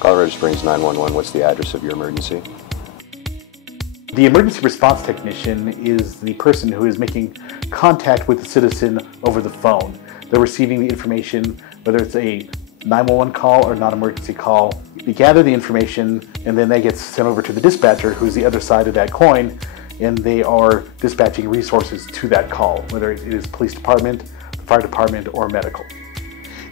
Colorado Springs 911, what's the address of your emergency? The emergency response technician is the person who is making contact with the citizen over the phone. They're receiving the information, whether it's a 911 call or non-emergency call. We gather the information and then that gets sent over to the dispatcher, who's the other side of that coin, and they are dispatching resources to that call, whether it is police department, the fire department, or medical.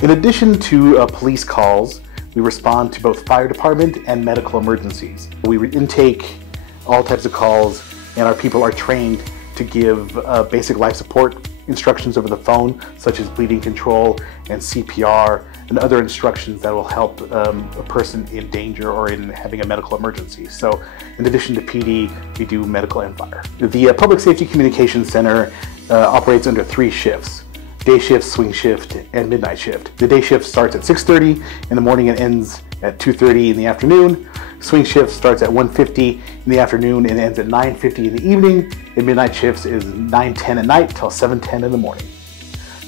In addition to police calls, we respond to both fire department and medical emergencies. We intake all types of calls, and our people are trained to give basic life support instructions over the phone, such as bleeding control and CPR and other instructions that will help a person in danger or in having a medical emergency. So in addition to PD, we do medical and fire. The Public Safety Communications Center operates under 3 shifts: day shift, swing shift, and midnight shift. The day shift starts at 6:30 in the morning and ends at 2:30 in the afternoon. Swing shift starts at 1:50 in the afternoon and ends at 9:50 in the evening. And midnight shifts is 9:10 at night till 7:10 in the morning.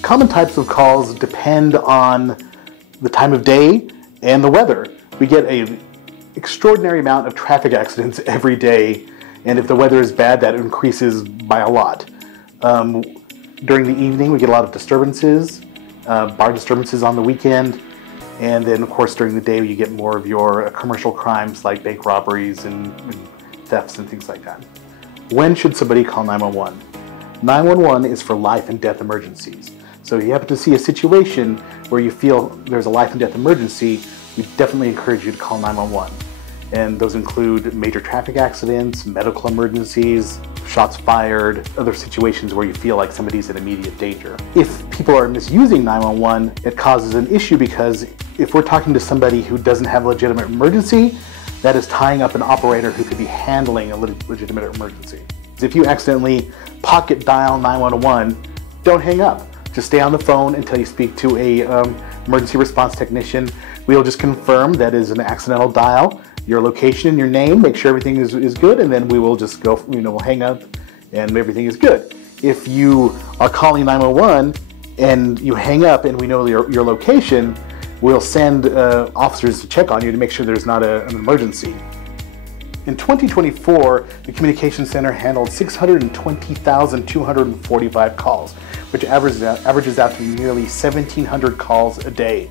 Common types of calls depend on the time of day and the weather. We get an extraordinary amount of traffic accidents every day, and if the weather is bad, that increases by a lot. During the evening, we get a lot of disturbances, bar disturbances on the weekend, and then of course during the day you get more of your commercial crimes like bank robberies and thefts and things like that. When should somebody call 911? 911 is for life and death emergencies. So if you happen to see a situation where you feel there's a life and death emergency, we definitely encourage you to call 911. And those include major traffic accidents, medical emergencies, shots fired, other situations where you feel like somebody's in immediate danger. If people are misusing 911, it causes an issue, because if we're talking to somebody who doesn't have a legitimate emergency, that is tying up an operator who could be handling a legitimate emergency. If you accidentally pocket dial 911, don't hang up. Just stay on the phone until you speak to a emergency response technician. We'll just confirm that is an accidental dial, your location and your name, make sure everything is good, and then we will just go, we'll hang up and everything is good. If you are calling 911 and you hang up and we know your location, we'll send officers to check on you to make sure there's not an emergency. In 2024, the Communications Center handled 620,245 calls, which averages out to nearly 1,700 calls a day.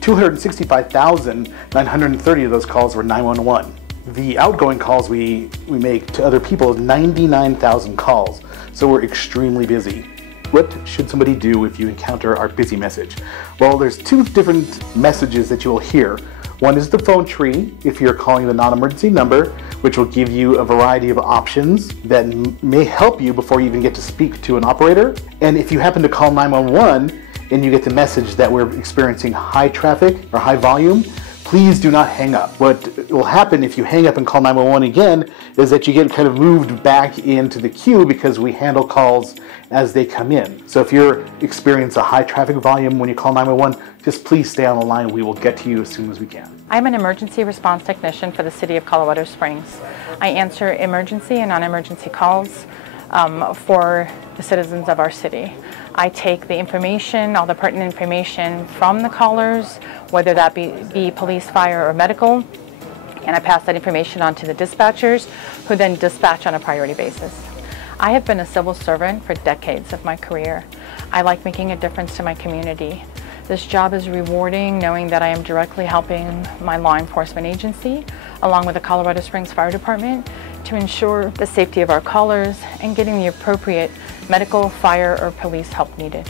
265,930 of those calls were 911. The outgoing calls we make to other people is 99,000 calls, so we're extremely busy. What should somebody do if you encounter our busy message? Well, there's 2 different messages that you will hear. One is the phone tree, if you're calling the non-emergency number, which will give you a variety of options that may help you before you even get to speak to an operator. And if you happen to call 911 and you get the message that we're experiencing high traffic or high volume, please do not hang up. What will happen if you hang up and call 911 again is that you get kind of moved back into the queue, because we handle calls as they come in. So if you're experiencing a high traffic volume when you call 911, just please stay on the line. We will get to you as soon as we can. I'm an emergency response technician for the City of Colorado Springs. I answer emergency and non-emergency calls for the citizens of our city. I take the information, all the pertinent information from the callers, whether that be police, fire, or medical, and I pass that information on to the dispatchers, who then dispatch on a priority basis. I have been a civil servant for decades of my career. I like making a difference to my community. This job is rewarding, knowing that I am directly helping my law enforcement agency, along with the Colorado Springs Fire Department, to ensure the safety of our callers and getting the appropriate medical, fire, or police help needed.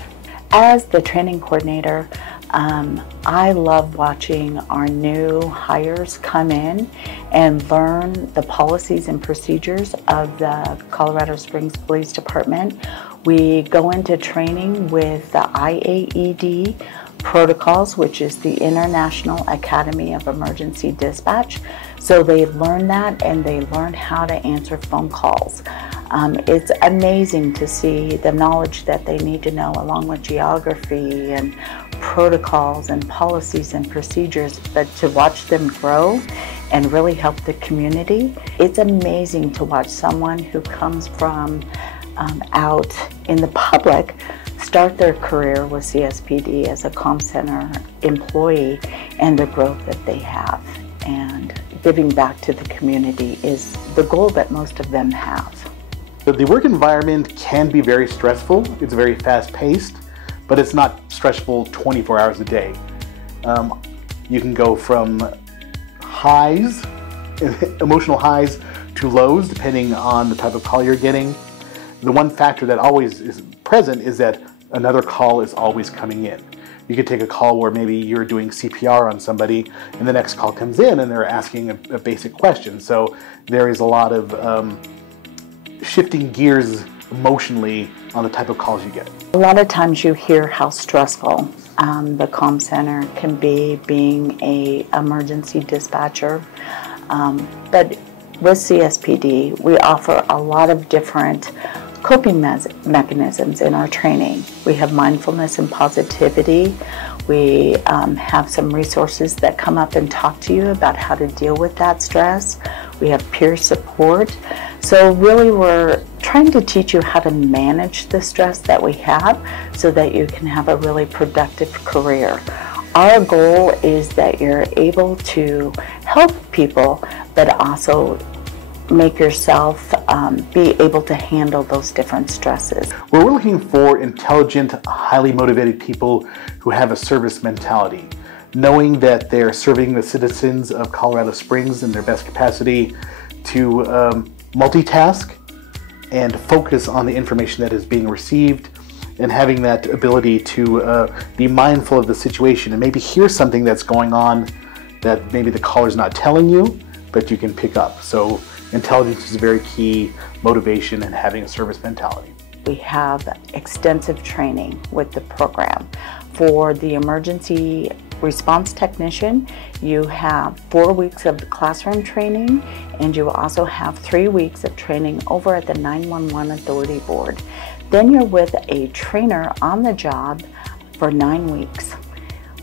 As the training coordinator, I love watching our new hires come in and learn the policies and procedures of the Colorado Springs Police Department. We go into training with the IAED protocols, which is the International Academy of Emergency Dispatch. So they learn that, and they learn how to answer phone calls. It's amazing to see the knowledge that they need to know, along with geography and protocols and policies and procedures, but to watch them grow and really help the community. It's amazing to watch someone who comes from out in the public start their career with CSPD as a comm center employee, and the growth that they have. giving back to the community is the goal that most of them have. The work environment can be very stressful. It's very fast-paced, but it's not stressful 24 hours a day. You can go from highs, emotional highs, to lows, depending on the type of call you're getting. The one factor that always is present is that another call is always coming in. You could take a call where maybe you're doing CPR on somebody and the next call comes in and they're asking a basic question. So there is a lot of shifting gears emotionally on the type of calls you get. A lot of times you hear how stressful the comm center can be, being a emergency dispatcher. But with CSPD, we offer a lot of different coping mechanisms in our training. We have mindfulness and positivity. We have some resources that come up and talk to you about how to deal with that stress. We have peer support. So really we're trying to teach you how to manage the stress that we have so that you can have a really productive career. Our goal is that you're able to help people, but also make yourself be able to handle those different stresses. We're looking for intelligent, highly motivated people who have a service mentality, knowing that they're serving the citizens of Colorado Springs in their best capacity to multitask and focus on the information that is being received, and having that ability to be mindful of the situation and maybe hear something that's going on that maybe the caller's not telling you, but you can pick up. So intelligence is a very key motivation in having a service mentality. We have extensive training with the program. For the emergency response technician, you have 4 weeks of classroom training, and you also have 3 weeks of training over at the 911 Authority Board. Then you're with a trainer on the job for 9 weeks.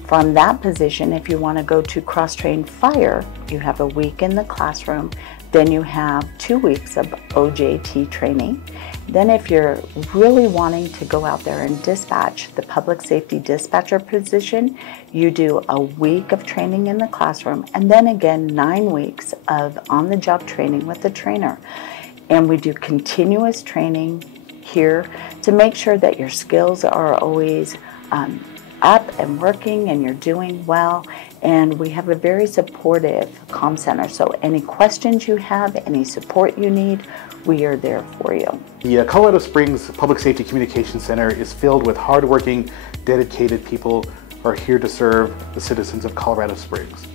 From that position, if you want to go to cross-train fire, you have a week in the classroom. Then you have 2 weeks of OJT training. Then if you're really wanting to go out there and dispatch, the public safety dispatcher position, you do a week of training in the classroom, and then again 9 weeks of on-the-job training with the trainer. And we do continuous training here to make sure that your skills are always up and working and you're doing well. And we have a very supportive comm center. So any questions you have, any support you need, we are there for you. The Colorado Springs Public Safety Communications Center is filled with hardworking, dedicated people who are here to serve the citizens of Colorado Springs.